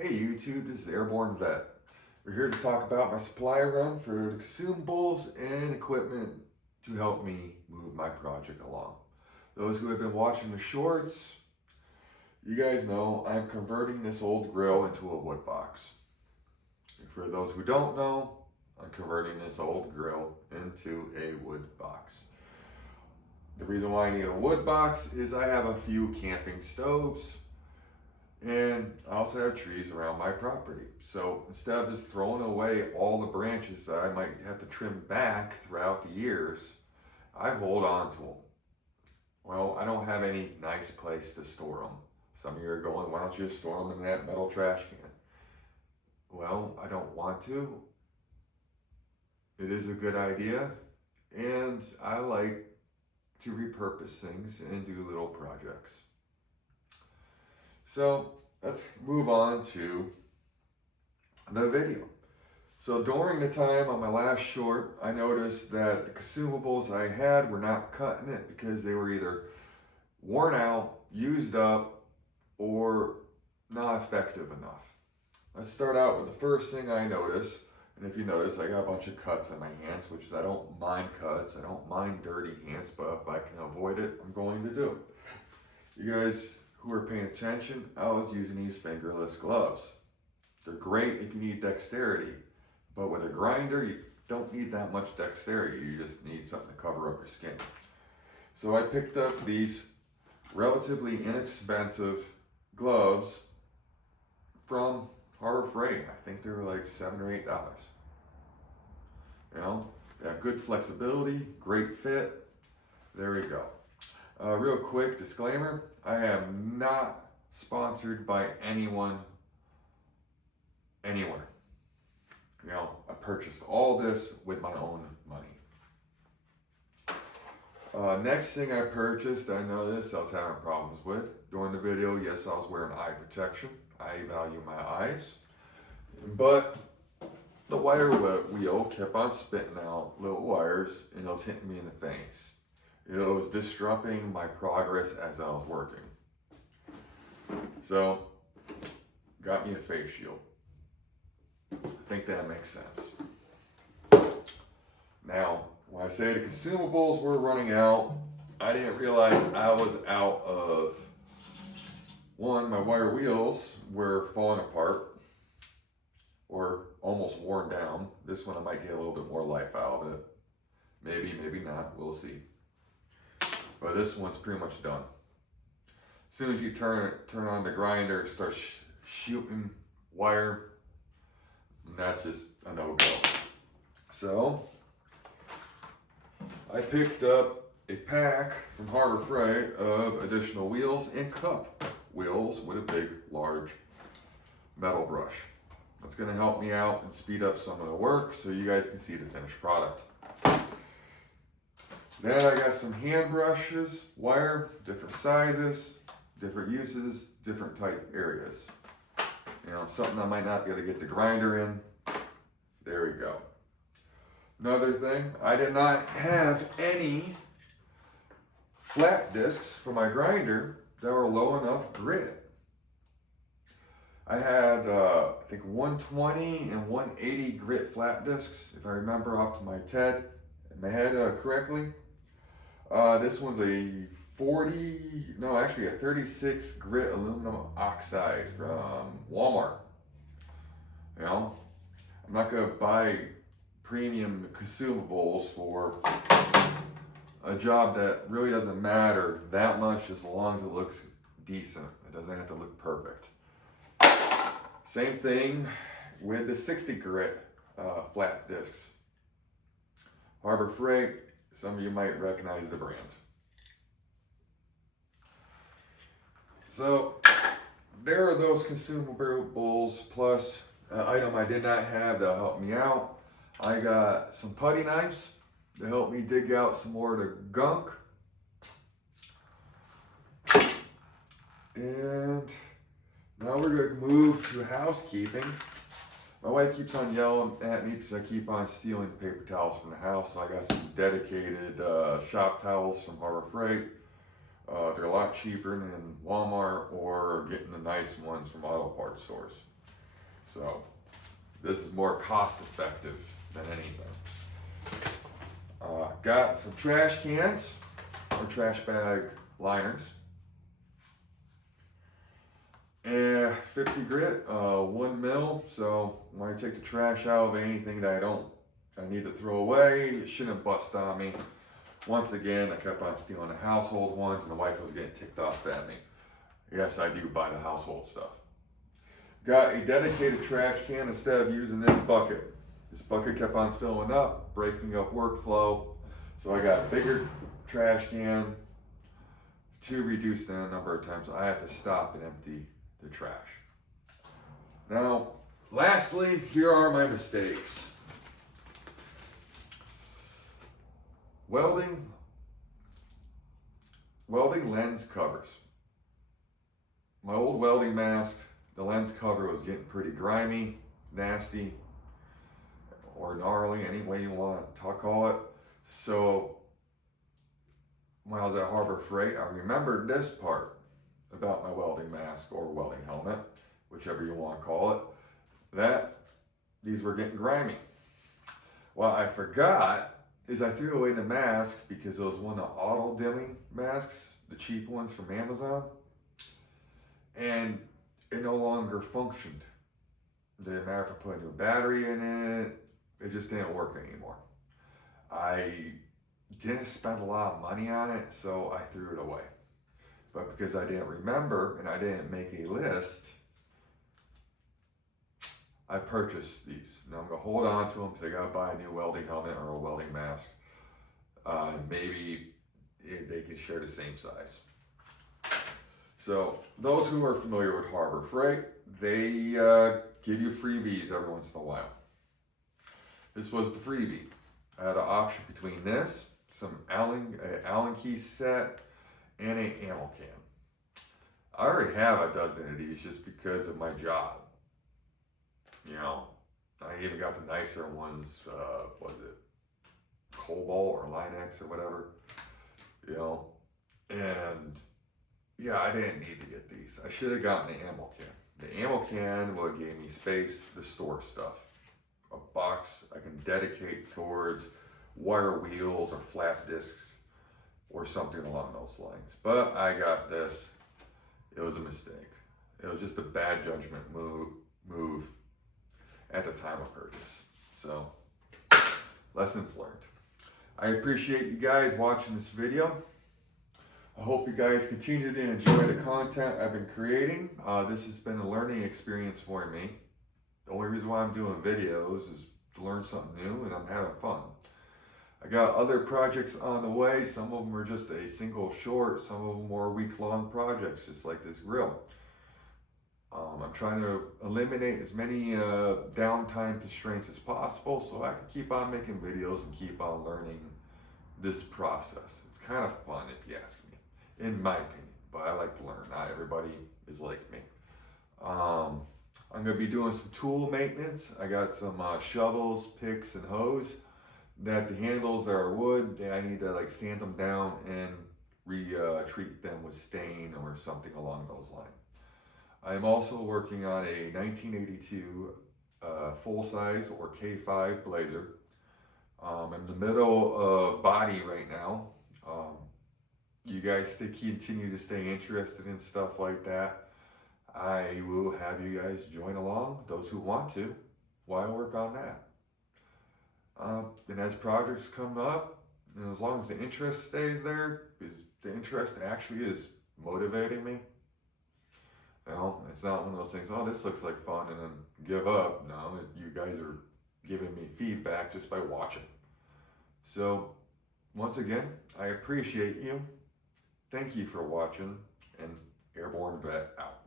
Hey YouTube, this is Airborne Vet. We're here to talk about my supply run for the consumables and equipment to help me move my project along. Those who have been watching the shorts, you guys know I'm converting this old grill into a wood box. And for those who don't know, I'm converting this old grill into a wood box. The reason why I need a wood box is I have a few camping stoves. And I also have trees around my property. So instead of just throwing away all the branches that I might have to trim back throughout the years, I hold on to them. Well, I don't have any nice place to store them. Some of you are going, why don't you just store them in that metal trash can? Well, I don't want to. It is a good idea. And I like to repurpose things and do little projects. So let's move on to the video. So during the time on my last short, I noticed that the consumables I had were not cutting it because they were either worn out, used up, or not effective enough. Let's start out with the first thing I noticed. And if you notice, I got a bunch of cuts on my hands, which is I don't mind cuts. I don't mind dirty hands, but if I can avoid it, I'm going to do it. You guys who are paying attention, I was using these fingerless gloves. They're great if you need dexterity, but with a grinder, you don't need that much dexterity. You just need something to cover up your skin. So I picked up these relatively inexpensive gloves from Harbor Freight. I think they were like $7 or $8. You know, they have good flexibility, great fit. There we go. Real quick disclaimer, I am not sponsored by anyone, anywhere. You know, I purchased all this with my own money. Next thing I purchased, I noticed I was having problems with. During the video, yes, I was wearing eye protection. I value my eyes. But the wire wheel kept on spitting out little wires and it was hitting me in the face. It was disrupting my progress as I was working. So, got me a face shield. I think that makes sense. Now, when I say the consumables were running out, I didn't realize I was out of, one, my wire wheels were falling apart or almost worn down. This one I might get a little bit more life out of it. Maybe, maybe not, we'll see. But this one's pretty much done. As soon as you turn on the grinder, it starts shooting wire, and that's just a no-go. So, I picked up a pack from Harbor Freight of additional wheels and cup wheels with a big, large metal brush. That's gonna help me out and speed up some of the work so you guys can see the finished product. Then I got some hand brushes, wire, different sizes, different uses, different type areas. You know, something I might not be able to get the grinder in. There we go. Another thing, I did not have any flat discs for my grinder that were low enough grit. I had, I think 120 and 180 grit flat discs, if I remember off to my head correctly. This one's a 36 grit aluminum oxide from Walmart. You know, I'm not gonna buy premium consumables for a job that really doesn't matter that much as long as it looks decent. It doesn't have to look perfect. Same thing with the 60 grit flat discs. Harbor Freight. Some of you might recognize the brand. So there are those consumables plus an item I did not have that helped me out. I got some putty knives to help me dig out some more of the gunk. And now we're going to move to housekeeping. My wife keeps on yelling at me because I keep on stealing paper towels from the house. So I got some dedicated shop towels from Harbor Freight. They're a lot cheaper than Walmart or getting the nice ones from auto parts stores. So this is more cost effective than anything. Got some trash cans or trash bag liners. And 50 grit, 1 mil. So when I take the trash out of anything that I need to throw away, it shouldn't bust on me. Once again, I kept on stealing the household ones and the wife was getting ticked off at me. Yes, I do buy the household stuff. Got a dedicated trash can instead of using this bucket. This bucket kept on filling up, breaking up workflow. So I got a bigger trash can to reduce the number of times I have to stop and empty the trash. Now, lastly, here are my mistakes. Welding lens covers. My old welding mask, the lens cover was getting pretty grimy, nasty, or gnarly, any way you want to call it. So when I was at Harbor Freight, I remembered this part about my welding mask or welding helmet, whichever you want to call it, that these were getting grimy. What I forgot is I threw away the mask because it was one of the auto dimming masks, the cheap ones from Amazon, and it no longer functioned. It didn't matter if I put a new battery in it, it just didn't work anymore. I didn't spend a lot of money on it, so I threw it away. But because I didn't remember and I didn't make a list, I purchased these. Now I'm gonna hold on to them because I gotta buy a new welding helmet or a welding mask. Maybe they can share the same size. So those who are familiar with Harbor Freight, they give you freebies every once in a while. This was the freebie. I had an option between this, some Allen key set, and an ammo can. I already have a dozen of these just because of my job. You know, I even got the nicer ones, was it Cobalt or Linex or whatever, you know, and yeah, I didn't need to get these. I should have gotten the ammo can. The ammo can will give me space to store stuff. A box I can dedicate towards wire wheels or flat discs or something along those lines. But I got this. It was a mistake. It was just a bad judgment move at the time of purchase. So, lessons learned. I appreciate you guys watching this video. I hope you guys continue to enjoy the content I've been creating. This has been a learning experience for me. The only reason why I'm doing videos is to learn something new and I'm having fun. I got other projects on the way. Some of them are just a single short, some of them are week-long projects, just like this grill. I'm trying to eliminate as many downtime constraints as possible so I can keep on making videos and keep on learning this process. It's kind of fun if you ask me, in my opinion, but I like to learn. Not everybody is like me. I'm going to be doing some tool maintenance. I got some shovels, picks, and hoes. That the handles are wood, and I need to like sand them down and treat them with stain or something along those lines. I am also working on a 1982 full-size or K5 Blazer. I'm in the middle of body right now. You guys continue to stay interested in stuff like that. I will have you guys join along, those who want to, while I work on that. And as projects come up, and as long as the interest stays there, because the interest actually is motivating me. You know, it's not one of those things, oh, this looks like fun, and then give up. No, you guys are giving me feedback just by watching. So, once again, I appreciate you. Thank you for watching, and Airborne Vet out.